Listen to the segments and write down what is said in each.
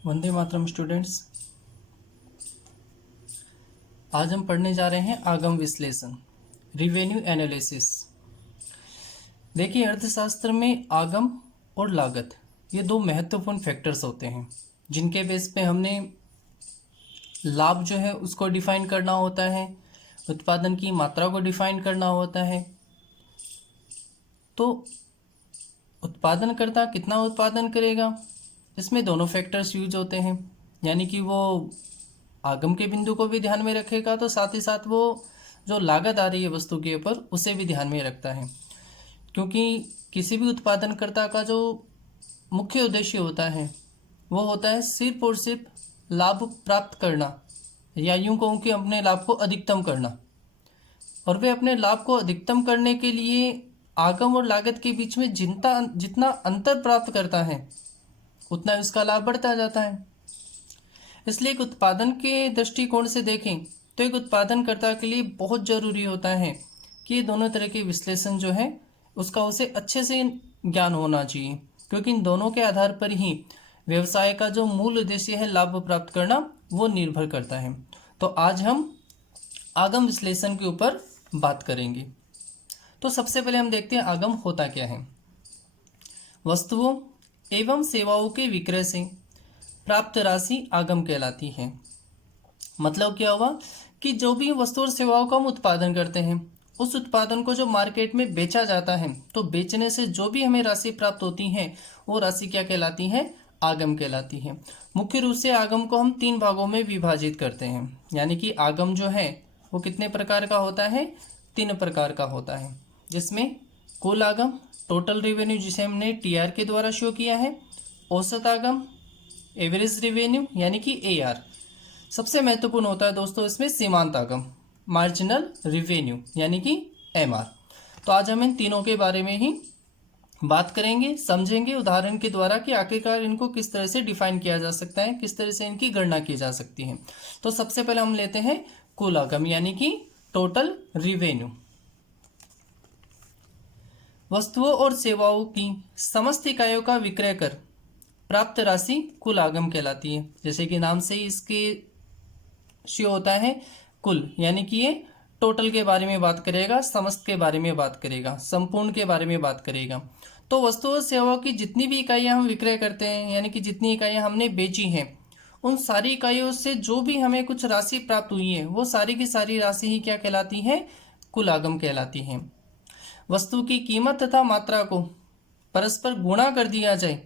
Vande Mataram students. आज हम पढ़ने जा रहे हैं आगम विश्लेषण, रिवेन्यू एनालिसिस। देखिए, अर्थशास्त्र में आगम और लागत ये दो महत्वपूर्ण फैक्टर्स होते हैं जिनके बेस पे हमने लाभ जो है उसको डिफाइन करना होता है, उत्पादन की मात्रा को डिफाइन करना होता है। तो उत्पादनकर्ता कितना उत्पादन करेगा, इसमें दोनों फैक्टर्स यूज होते हैं। यानी कि वो आगम के बिंदु को भी ध्यान में रखेगा, तो साथ ही साथ वो जो लागत आ रही है वस्तु के ऊपर उसे भी ध्यान में रखता है। क्योंकि किसी भी उत्पादनकर्ता का जो मुख्य उद्देश्य होता है वो होता है सिर्फ और सिर्फ लाभ प्राप्त करना, या यूं कहूँ कि अपने लाभ को अधिकतम करना। और वे अपने लाभ को अधिकतम करने के लिए आगम और लागत के बीच में जितना अंतर प्राप्त करता है उतना उसका लाभ बढ़ता जाता है। इसलिए एक उत्पादन के दृष्टिकोण से देखें तो एक उत्पादनकर्ता के लिए बहुत जरूरी होता है कि ये दोनों तरह के विश्लेषण जो है उसका उसे अच्छे से ज्ञान होना चाहिए, क्योंकि इन दोनों के आधार पर ही व्यवसाय का जो मूल उद्देश्य है लाभ प्राप्त करना वो निर्भर करता है। तो आज हम आगम विश्लेषण के ऊपर बात करेंगे। तो सबसे पहले हम देखते हैं आगम होता क्या है। वस्तुओं एवं सेवाओं के विक्रय से प्राप्त राशि आगम कहलाती है। मतलब क्या हुआ कि जो भी वस्तु और सेवाओं का हम उत्पादन करते हैं उस उत्पादन को जो मार्केट में बेचा जाता है, तो बेचने से जो भी हमें राशि प्राप्त होती है वो राशि क्या कहलाती है, आगम कहलाती है। मुख्य रूप से आगम को हम 3 भागों में विभाजित करते हैं। यानी कि आगम जो है वो कितने प्रकार का होता है, 3 प्रकार का होता है, जिसमें कुल आगम, टोटल रेवेन्यू जिसे हमने टीआर के द्वारा शो किया है, औसत आगम, एवरेज रेवेन्यू यानी कि एआर, सबसे महत्वपूर्ण होता है दोस्तों इसमें सीमांत आगम, मार्जिनल रेवेन्यू यानी कि एमआर। तो आज हम इन तीनों के बारे में ही बात करेंगे, समझेंगे उदाहरण के द्वारा कि आखिरकार इनको किस तरह से डिफाइन किया जा सकता है, किस तरह से इनकी गणना की जा सकती है। तो सबसे पहले हम लेते हैं कुल आगम यानी कि टोटल रेवेन्यू। वस्तुओं और सेवाओं की समस्त इकाइयों का विक्रय कर प्राप्त राशि कुल आगम कहलाती है। जैसे कि नाम से ही इसके शो होता है कुल, यानी कि ये टोटल के बारे में बात करेगा, समस्त के बारे में बात करेगा, संपूर्ण के बारे में बात करेगा। तो वस्तुओं और सेवाओं की जितनी भी इकाइयां हम विक्रय करते हैं, यानी कि जितनी इकाइयां हमने बेची हैं, उन सारी इकाइयों से जो भी हमें कुछ राशि प्राप्त हुई है वो सारी की सारी राशि ही क्या कहलाती है, कुल आगम कहलाती है। वस्तु की कीमत तथा मात्रा को परस्पर गुणा कर दिया जाए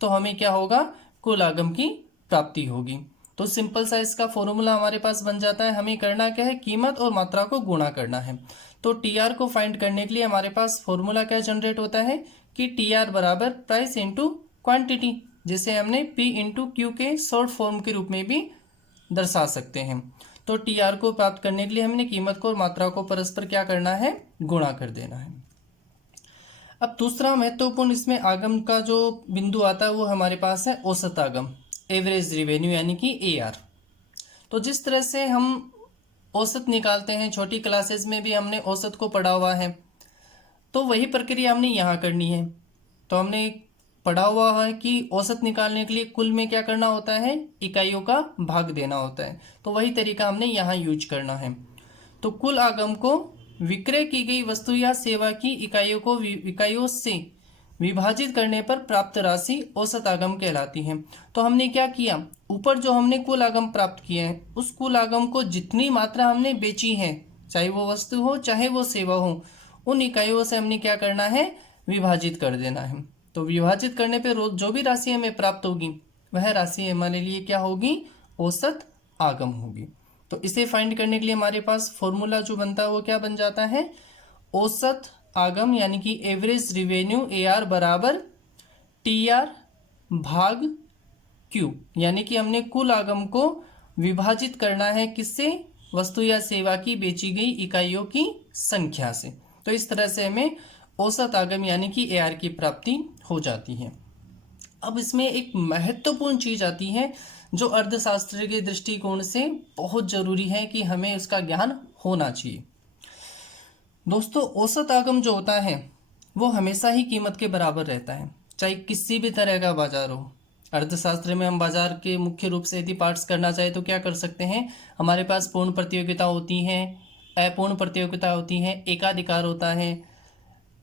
तो हमें क्या होगा, कुल आगम की प्राप्ति होगी। तो सिंपल सा इसका फॉर्मूला हमारे पास बन जाता है। हमें करना क्या है, कीमत और मात्रा को गुणा करना है। तो टीआर को फाइंड करने के लिए हमारे पास फॉर्मूला क्या जनरेट होता है कि टीआर बराबर प्राइस इंटू क्वांटिटी, जिसे हमने पी इंटू क्यू के शॉर्ट फॉर्म के रूप में भी दर्शा सकते हैं। तो टीआर को प्राप्त करने के लिए हमने कीमत को और मात्रा को परस्पर क्या करना है, गुणा कर देना है। अब दूसरा महत्वपूर्ण इसमें आगम का जो बिंदु आता है वो हमारे पास है औसत आगम, एवरेज रेवेन्यू यानी कि एआर। तो जिस तरह से हम औसत निकालते हैं, छोटी क्लासेस में भी हमने औसत को पढ़ा हुआ है, तो वही प्रक्रिया हमने यहाँ करनी है। तो हमने पढ़ा हुआ है कि औसत निकालने के लिए कुल में क्या करना होता है, इकाइयों का भाग देना होता है। तो वही तरीका हमने यहाँ यूज करना है। तो कुल आगम को विक्रय की गई वस्तु या सेवा की इकाइयों से विभाजित करने पर प्राप्त राशि औसत आगम कहलाती है। तो हमने क्या किया, ऊपर जो हमने कुल आगम प्राप्त किया है उस कुल आगम को जितनी मात्रा हमने बेची है, चाहे वो वस्तु हो चाहे वो सेवा हो, उन इकाइयों से हमने क्या करना है, विभाजित कर देना है। तो विभाजित करने पर जो भी राशि हमें प्राप्त होगी वह राशि हमारे लिए क्या होगी, औसत आगम होगी। तो इसे फाइंड करने के लिए हमारे पास फॉर्मूला जो बनता है वो क्या बन जाता है, औसत आगम यानी कि एवरेज रिवेन्यू एआर बराबर टीआर भाग क्यू। यानी कि हमने कुल आगम को विभाजित करना है किससे, वस्तु या सेवा की बेची गई इकाइयों की संख्या से। तो इस तरह से हमें औसत आगम यानी कि एआर की प्राप्ति हो जाती है। अब इसमें एक महत्वपूर्ण चीज आती है जो अर्थशास्त्र के दृष्टिकोण से बहुत जरूरी है कि हमें उसका ज्ञान होना चाहिए। दोस्तों, औसत आगम जो होता है वो हमेशा ही कीमत के बराबर रहता है, चाहे किसी भी तरह का बाजार हो। अर्थशास्त्र में हम बाजार के मुख्य रूप से यदि पार्ट्स करना चाहे तो क्या कर सकते हैं, हमारे पास पूर्ण प्रतियोगिता होती है, अपूर्ण प्रतियोगिता होती है, एकाधिकार होता है,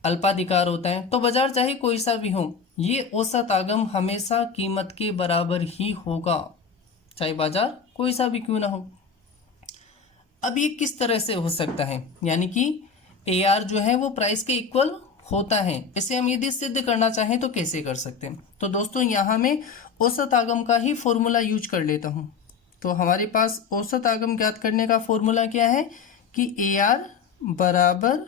अल्पाधिकार होता है। तो बाजार चाहे कोई सा भी हो, ये औसत आगम हमेशा कीमत के बराबर ही होगा, चाहे बाजार कोई सा भी क्यों ना हो। अब ये किस तरह से हो सकता है, यानी कि AR जो है वो प्राइस के इक्वल होता है, इसे हम यदि सिद्ध करना चाहें तो कैसे कर सकते हैं। तो दोस्तों यहाँ मैं औसत आगम का ही फॉर्मूला यूज कर लेता हूँ। तो हमारे पास औसत आगम ज्ञात करने का फॉर्मूला क्या है कि AR बराबर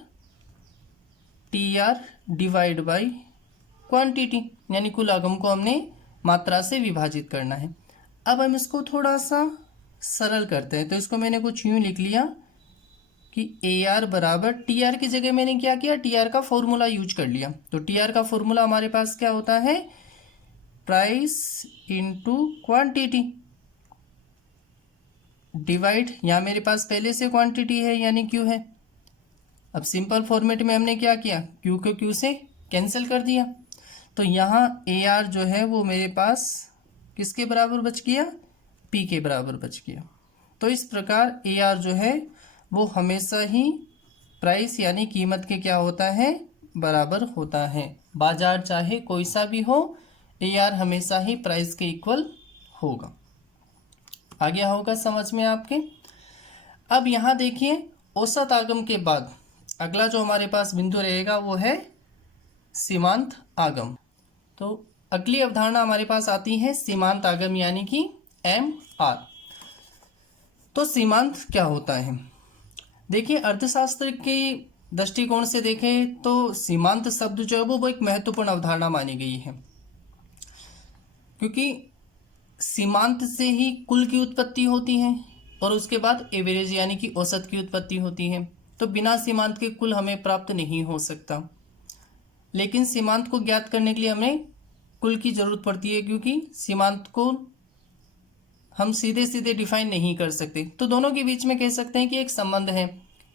TR डिवाइड बाई क्वांटिटी, यानी कुल आगम को हमने मात्रा से विभाजित करना है। अब हम इसको थोड़ा सा सरल करते हैं, तो इसको मैंने कुछ यूं लिख लिया कि AR बराबर TR की जगह मैंने क्या किया, TR का फॉर्मूला यूज कर लिया। तो TR का फॉर्मूला हमारे पास क्या होता है, प्राइस इनटू क्वांटिटी डिवाइड, यहाँ मेरे पास पहले से क्वांटिटी है यानी Q है। अब सिंपल फॉर्मेट में हमने क्या किया, Q को Q से कैंसिल कर दिया। तो यहाँ AR जो है वो मेरे पास किसके बराबर बच गया, P के बराबर बच गया। तो इस प्रकार AR जो है वो हमेशा ही प्राइस यानी कीमत के क्या होता है, बराबर होता है। बाजार चाहे कोई सा भी हो, AR हमेशा ही प्राइस के इक्वल होगा। आ गया होगा समझ में आपके। अब यहाँ देखिए, औसत आगम के बाद अगला जो हमारे पास बिंदु रहेगा वो है सीमांत आगम। तो अगली अवधारणा हमारे पास आती है सीमांत आगम यानी कि MR। तो सीमांत क्या होता है, देखिए अर्थशास्त्र के दृष्टिकोण से देखें तो सीमांत शब्द जो है वो एक महत्वपूर्ण अवधारणा मानी गई है, क्योंकि सीमांत से ही कुल की उत्पत्ति होती है और उसके बाद एवरेज यानी कि औसत की उत्पत्ति होती है। तो बिना सीमांत के कुल हमें प्राप्त नहीं हो सकता, लेकिन सीमांत को ज्ञात करने के लिए हमें कुल की जरूरत पड़ती है, क्योंकि सीमांत को हम सीधे सीधे डिफाइन नहीं कर सकते। तो दोनों के बीच में कह सकते हैं कि एक संबंध है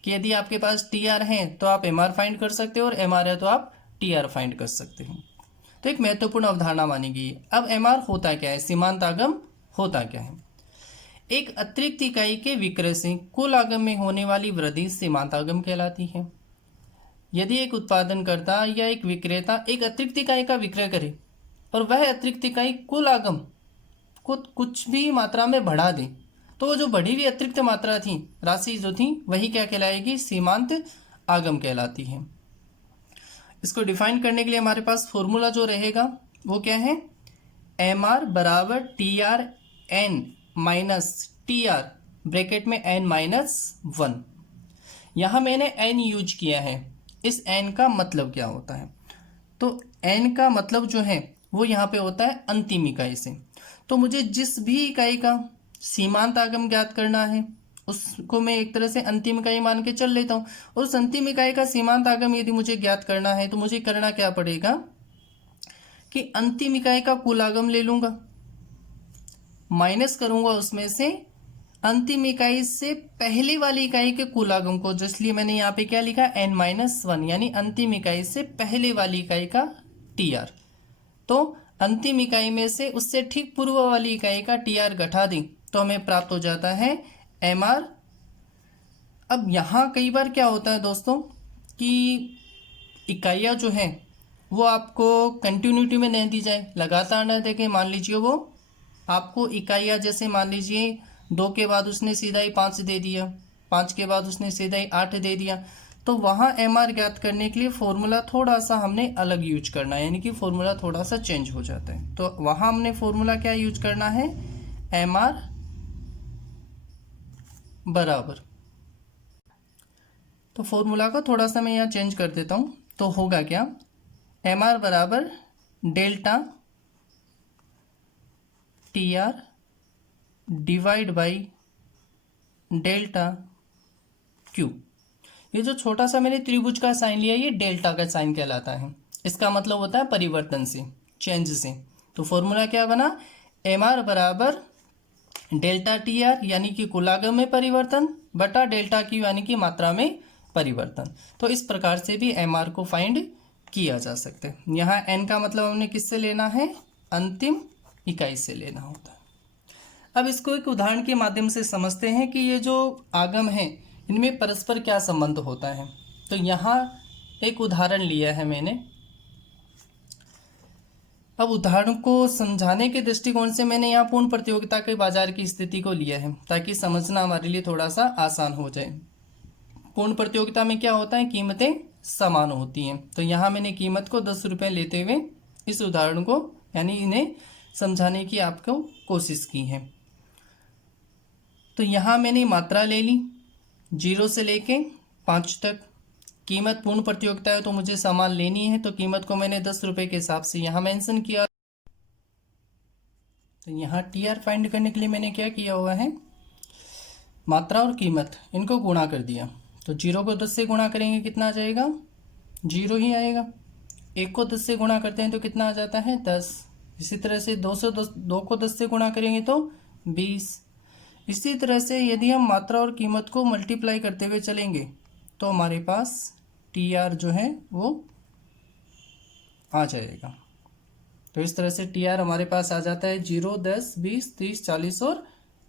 कि यदि आपके पास TR है तो आप MR फाइंड कर सकते हो और MR है तो आप TR फाइंड कर सकते हो। तो एक महत्वपूर्ण अवधारणा मानी गई है। अब MR होता क्या है, सीमांत आगम होता क्या है, एक अतिरिक्त इकाई के विक्रय से कुल आगम में होने वाली वृद्धि सीमांत आगम कहलाती है। यदि एक उत्पादनकर्ता या एक विक्रेता एक अतिरिक्त इकाई का विक्रय करे और वह अतिरिक्त इकाई कुल आगम को कुछ भी मात्रा में बढ़ा दे, तो वो जो बढ़ी हुई अतिरिक्त मात्रा थी, राशि जो थी, वही क्या कहलाएगी, सीमांत आगम कहलाती है। इसको डिफाइन करने के लिए हमारे पास फॉर्मूला जो रहेगा वो क्या है, MR बराबर TR N minus TR bracket में N माइनस 1। यहाँ मैंने N यूज किया है। इस N का मतलब क्या होता है, तो N का मतलब जो है वो यहाँ पे होता है अंतिम इकाई से। तो मुझे जिस भी इकाई का सीमांत आगम ज्ञात करना है उसको मैं एक तरह से अंतिम इकाई मान के चल लेता हूँ, और उस अंतिम इकाई का सीमांत आगम यदि मुझे ज्ञात करना है तो मुझे करना क्या पड़ेगा कि अंतिम इकाई का कुल आगम ले लूँगा, माइनस करूँगा उसमें से अंतिम इकाई से पहले वाली इकाई के कुल आगम को, जो इसलिए मैंने यहाँ पे क्या लिखा, N माइनस 1, यानी अंतिम इकाई से पहले वाली इकाई का TR। तो अंतिम इकाई में से उससे ठीक पूर्व वाली इकाई का TR घटा दें तो हमें प्राप्त हो जाता है MR। अब यहाँ कई बार क्या होता है दोस्तों कि इकाइयाँ जो हैं वो आपको कंटिन्यूटी में नहीं दी जाए, लगातार न देखें। मान लीजिए वो आपको इकाइयाँ जैसे मान लीजिए 2 के बाद उसने सीधा ही 5 दे दिया, 5 के बाद उसने सीधा ही 8 दे दिया, तो वहाँ MR ज्ञात करने के लिए फॉर्मूला थोड़ा सा हमने अलग यूज करना है, यानी कि फॉर्मूला थोड़ा सा चेंज हो जाता है। तो वहाँ हमने फॉर्मूला क्या यूज करना है, MR बराबर, तो फॉर्मूला को थोड़ा सा मैं यहाँ चेंज कर देता हूँ। तो होगा क्या, MR बराबर delta TR divide by delta Q। ये जो छोटा सा मैंने त्रिभुज का साइन लिया, ये डेल्टा का साइन कहलाता है। इसका मतलब होता है परिवर्तन से, चेंज से। तो फॉर्मूला क्या बना, MR बराबर डेल्टा TR यानी कि कुल आगम में परिवर्तन बटा डेल्टा Q यानी कि मात्रा में परिवर्तन। तो इस प्रकार से भी MR को फाइंड किया जा सकता है। यहाँ N का मतलब हमने किससे लेना है, अंतिम इकाई से लेना होता है। अब इसको एक उदाहरण के माध्यम से समझते हैं कि ये जो आगम है इनमें परस्पर क्या संबंध होता है। तो यहाँ एक उदाहरण लिया है मैंने। अब उदाहरण को समझाने के दृष्टिकोण से मैंने यहाँ पूर्ण प्रतियोगिता के बाजार की स्थिति को लिया है ताकि समझना हमारे लिए थोड़ा सा आसान हो जाए। पूर्ण प्रतियोगिता में क्या होता है, कीमतें समान होती हैं। तो यहाँ मैंने कीमत को 10 रुपये लेते हुए इस उदाहरण को यानी इन्हें समझाने की आपको कोशिश की है। तो यहाँ मैंने मात्रा ले ली 0 से लेके 5 तक। कीमत पूर्ण प्रतियोगिता है तो मुझे सामान लेनी है, तो कीमत को मैंने 10 रुपये के हिसाब से यहाँ मेंशन किया। तो यहाँ टीआर फाइंड करने के लिए मैंने क्या किया हुआ है, मात्रा और कीमत इनको गुणा कर दिया। तो 0 को 10 से गुणा करेंगे कितना आ जाएगा, 0 ही आएगा। 1 को 10 से गुणा करते हैं तो कितना आ जाता है, 10। इसी तरह से 2 को 10 से गुणा करेंगे तो 20। इसी तरह से यदि हम मात्रा और कीमत को मल्टीप्लाई करते हुए चलेंगे तो हमारे पास टी आर जो है वो आ जाएगा। तो इस तरह से टी आर हमारे पास आ जाता है 0, 10, 20, 30, 40 और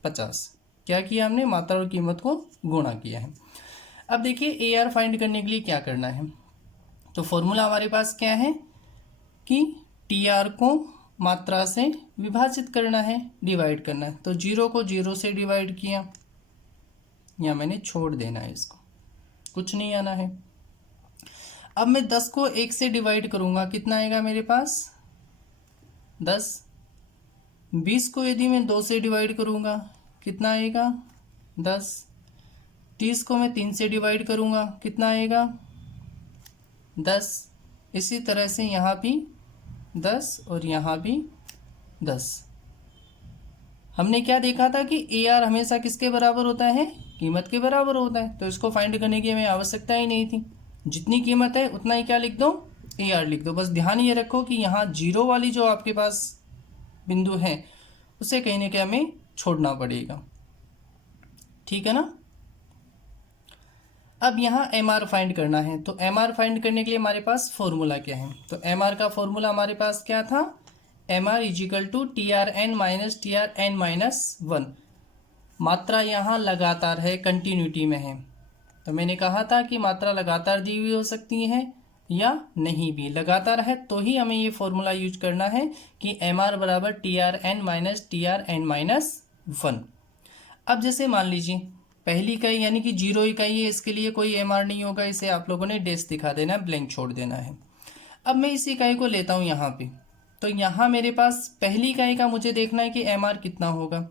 50। क्या किया हमने, मात्रा और कीमत को गुणा किया है। अब देखिए ए आर फाइंड करने के लिए क्या करना है। तो फॉर्मूला हमारे पास क्या है कि टी आर को मात्रा से विभाजित करना है, डिवाइड करना है। तो 0 को 0 से डिवाइड किया, या मैंने छोड़ देना है, इसको कुछ नहीं आना है। अब मैं 10 को 1 से डिवाइड करूंगा, कितना आएगा मेरे पास, 10। 20 को यदि मैं 2 से डिवाइड करूंगा कितना आएगा, 10। 30 को मैं 3 से डिवाइड करूंगा कितना आएगा, 10। इसी तरह से यहाँ भी 10 और यहाँ भी 10। हमने क्या देखा था कि ए आर हमेशा किसके बराबर होता है, कीमत के बराबर होता है। तो इसको फाइंड करने की हमें आवश्यकता ही नहीं थी। जितनी कीमत है उतना ही क्या लिख दो, ए आर लिख दो। बस ध्यान ये रखो कि यहाँ 0 वाली जो आपके पास बिंदु है उसे कहीं ना कहीं हमें छोड़ना पड़ेगा, ठीक है ना। अब यहाँ एम आर फाइंड करना है। तो एम आर फाइंड करने के लिए हमारे पास फॉर्मूला क्या है। तो एम आर का फॉर्मूला हमारे पास क्या था, M R is equal to T R N minus T R N minus 1। मात्रा यहाँ लगातार है, कंटिन्यूटी में है। तो मैंने कहा था कि मात्रा लगातार दी हुई हो सकती है या नहीं भी। लगातार है तो ही हमें ये फॉर्मूला यूज करना है कि एम आर बराबर T R N minus T R N minus 1। अब जैसे मान लीजिए पहली इकाई यानी कि 0 इकाई है, इसके लिए कोई एम आर नहीं होगा, इसे आप लोगों ने डैश दिखा देना है, ब्लैंक छोड़ देना है। अब मैं इस इकाई को लेता हूँ यहाँ पे। तो यहाँ मेरे पास पहली इकाई का मुझे देखना है कि एम आर कितना होगा।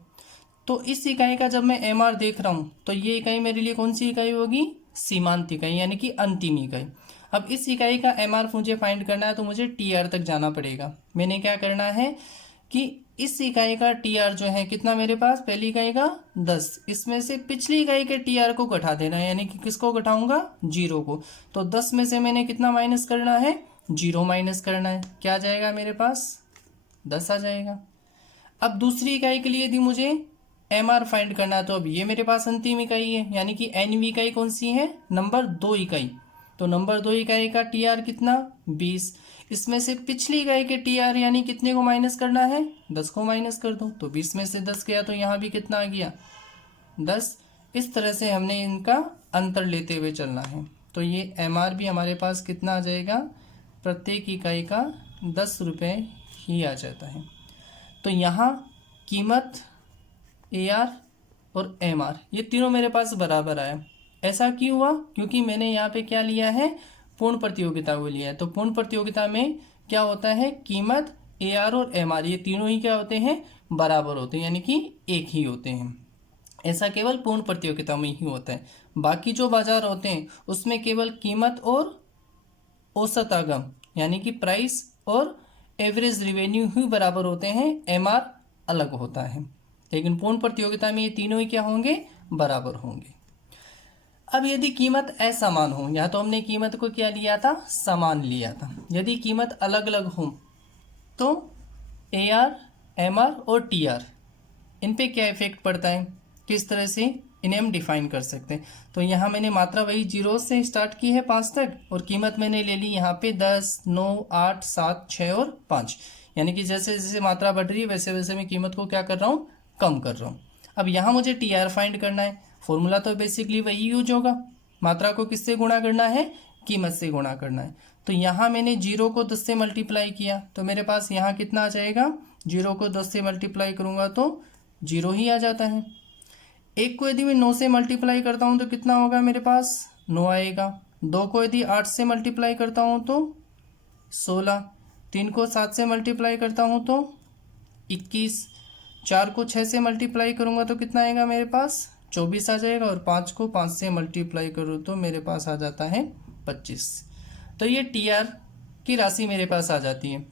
तो इस इकाई का जब मैं एम आर देख रहा हूँ तो ये इकाई मेरे लिए कौन सी इकाई होगी, सीमांत इकाई यानी कि अंतिम इकाई। अब इस इकाई का एम आर मुझे फाइंड करना है तो मुझे टी आर तक जाना पड़ेगा। मैंने क्या करना है कि इस इकाई का टी आर जो है कितना मेरे पास, पहली इकाई का 10, इसमें से पिछली इकाई के टी आर को घटा देना है, यानी कि किसको घटाऊंगा, 0 को। तो 10 में से मैंने कितना माइनस करना है, 0 माइनस करना है। क्या आ जाएगा मेरे पास, 10 आ जाएगा। अब दूसरी इकाई के लिए यदि मुझे एम आर फाइंड करना है तो अब ये मेरे पास अंतिम इकाई है, यानी कि एनवी इकाई कौन सी है, नंबर 2 इकाई। तो नंबर 2 इकाई का टी आर कितना, 20। इसमें से पिछली इकाई के टी आर यानी कितने को माइनस करना है, 10 को माइनस कर दो। तो 20 में से 10 गया तो यहाँ भी कितना आ गया, 10। इस तरह से हमने इनका अंतर लेते हुए चलना है। तो ये एम आर भी हमारे पास कितना आ जाएगा, प्रत्येक इकाई का 10 रुपये ही आ जाता है। तो यहाँ कीमत, ए आर और एम आर ये तीनों मेरे पास बराबर आया। ऐसा क्यों हुआ, क्योंकि मैंने यहाँ पे क्या लिया है, पूर्ण प्रतियोगिता को लिया है। तो पूर्ण प्रतियोगिता में क्या होता है, कीमत, ए आर और एम आर ये तीनों ही क्या होते हैं, बराबर होते हैं, यानी कि एक ही होते हैं। ऐसा केवल पूर्ण प्रतियोगिता में ही होता है। बाकी जो बाजार होते हैं उसमें केवल कीमत और औसत आगम यानी कि प्राइस और एवरेज रिवेन्यू ही बराबर होते हैं, एम आर अलग होता है। लेकिन पूर्ण प्रतियोगिता में ये तीनों ही क्या होंगे, बराबर होंगे। अब यदि कीमत असमान हो, या तो हमने कीमत को क्या लिया था, समान लिया था। यदि कीमत अलग अलग हो तो ए आर, एम आर और टी आर इन पे क्या इफेक्ट पड़ता है, किस तरह से इन्हें हम डिफाइन कर सकते हैं। तो यहाँ मैंने मात्रा वही 0 से स्टार्ट की है 5 तक, और कीमत मैंने ले ली यहाँ पे 10, 9, 8, 7, 6 और 5। यानी कि जैसे जैसे मात्रा बढ़ रही है वैसे वैसे मैं कीमत को क्या कर रहा हूँ, कम कर रहा हूँ। अब यहाँ मुझे टी आर फाइंड करना है। फॉर्मूला तो बेसिकली वही यूज होगा, मात्रा को किससे गुणा करना है, कीमत से गुणा करना है। तो यहाँ मैंने 0 को 10 से मल्टीप्लाई किया तो मेरे पास यहाँ कितना आ जाएगा, 0 को 10 से मल्टीप्लाई करूँगा तो 0 ही आ जाता है। 1 को यदि मैं 9 से मल्टीप्लाई करता हूँ तो कितना होगा, मेरे पास 9 आएगा। 2 को यदि 8 से मल्टीप्लाई करता हूँ तो 16, 3 को 7 से मल्टीप्लाई करता हूँ तो 21, 4 को 6 से मल्टीप्लाई करूँगा तो कितना आएगा, मेरे पास 24 आ जाएगा। और 5 को 5 से मल्टीप्लाई करूँ तो मेरे पास आ जाता है 25। तो ये टी आर की राशि मेरे पास आ जाती है।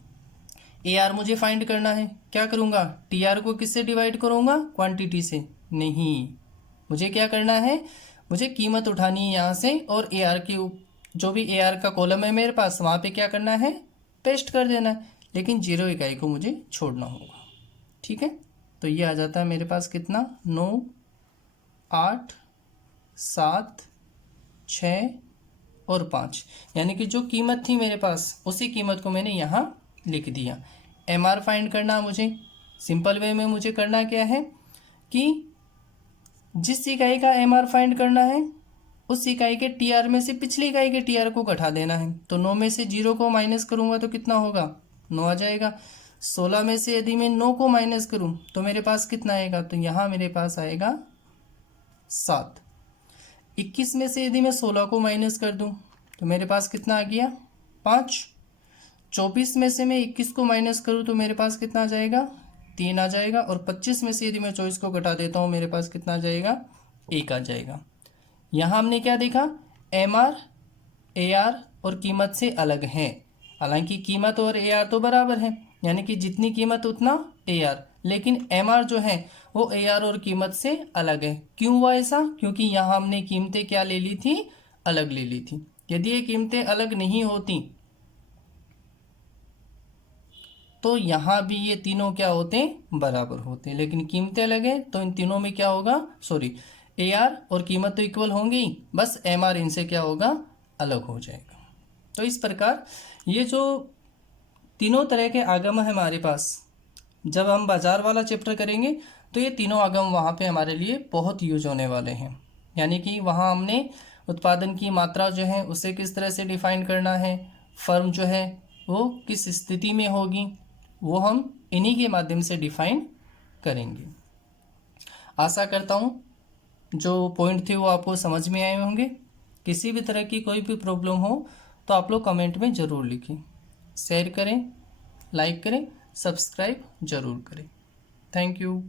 ए आर मुझे फाइंड करना है, क्या करूँगा, टी आर को किससे डिवाइड करूँगा, क्वांटिटी से नहीं, मुझे क्या करना है, मुझे कीमत उठानी है यहाँ से और ए आर की जो भी ए आर का कॉलम है मेरे पास वहाँ पे क्या करना है, पेस्ट कर देना है, लेकिन 0 इकाई को मुझे छोड़ना होगा। ठीक है, तो ये आ जाता है मेरे पास कितना, 9, 8, 7, 6 और 5, यानी कि जो कीमत थी मेरे पास उसी कीमत को मैंने यहाँ लिख दिया। एम आर फाइंड करना मुझे, सिंपल वे में मुझे करना क्या है कि जिस इकाई का एम आर फाइंड करना है उस इकाई के टी आर में से पिछली इकाई के टी आर को घटा देना है। तो 9 में से 0 को माइनस करूँगा तो कितना होगा, 9 आ जाएगा। 16 में से यदि मैं 9 को माइनस करूँ तो मेरे पास कितना आएगा, तो यहाँ मेरे पास आएगा 7। 21 में से यदि मैं 16 को माइनस कर दूँ तो मेरे पास कितना आ गया, 5। 24 में से मैं 21 को माइनस करूँ तो मेरे पास कितना आ जाएगा, 3 आ जाएगा। और 25 में से यदि मैं 24 को घटा देता हूँ मेरे पास कितना आ जाएगा, 1 आ जाएगा। यहाँ हमने क्या देखा, एम आर ए आर और कीमत से अलग है। हालांकि कीमत और ए आर तो बराबर है, यानी कि जितनी कीमत उतना ए आर, लेकिन एम आर जो है वो ए आर और कीमत से अलग है। क्यों हुआ ऐसा, क्योंकि यहाँ हमने कीमतें क्या ले ली थी, अलग ले ली थी। यदि ये कीमतें अलग नहीं होती तो यहाँ भी ये तीनों क्या होते, बराबर होते, लेकिन कीमतें अलग है तो इन तीनों में क्या होगा, सॉरी, ए आर और कीमत तो इक्वल होंगी, बस एम आर इनसे क्या होगा, अलग हो जाएगा। तो इस प्रकार ये जो तीनों तरह के आगम है हमारे पास, जब हम बाजार वाला चैप्टर करेंगे तो ये तीनों आगम वहाँ पे हमारे लिए बहुत यूज होने वाले हैं। यानी कि वहाँ हमने उत्पादन की मात्रा जो है उसे किस तरह से डिफाइन करना है, फर्म जो है वो किस स्थिति में होगी, वो हम इन्हीं के माध्यम से डिफाइन करेंगे। आशा करता हूँ जो पॉइंट थे वो आपको समझ में आए होंगे। किसी भी तरह की कोई भी प्रॉब्लम हो तो आप लोग कमेंट में ज़रूर लिखें, शेयर करें, लाइक करें, सब्सक्राइब ज़रूर करें। Thank you.